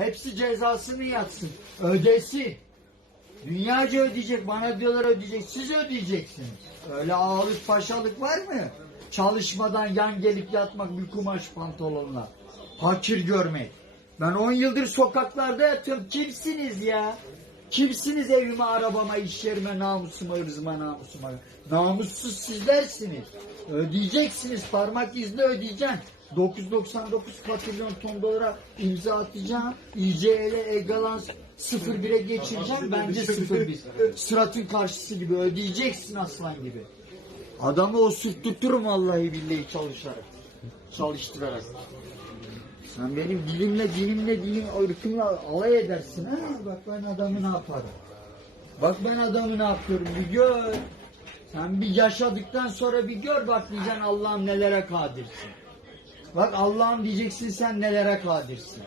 Hepsi cezasını yatsın. Ödesin. Dünyaca ödeyecek. Bana diyorlar ödeyecek. Siz ödeyeceksiniz. Öyle ağalık paşalık var mı? Çalışmadan yan gelip yatmak bir kumaş pantolonla. Hakir görmek. Ben 10 yıldır sokaklarda yatıyorum. Kimsiniz ya? Kimsiniz evime, arabama, iş yerime, namusuma, ırzıma, namusuma? Namussuz sizlersiniz. Ödeyeceksiniz. Parmak izle ödeyeceksin. 999 katrilyon ton dolara imza atacağım. İCL, Egalans 01'e geçireceğim. Bence 01. Sıratın karşısı gibi ödeyeceksin aslan gibi. Adamı osurttururum vallahi billahi çalışarak. Çalıştırarak. Sen benim dilimle, dilimle, dilim ırkımla alay edersin ha. Bak ben adamı ne yaparım. Bak ben adamı ne yapıyorum bir gör. Sen bir yaşadıktan sonra bir gör bak diyeceksin Allah'ım nelere kadirsin. Bak Allah'ım diyeceksin sen nelere kadirsin.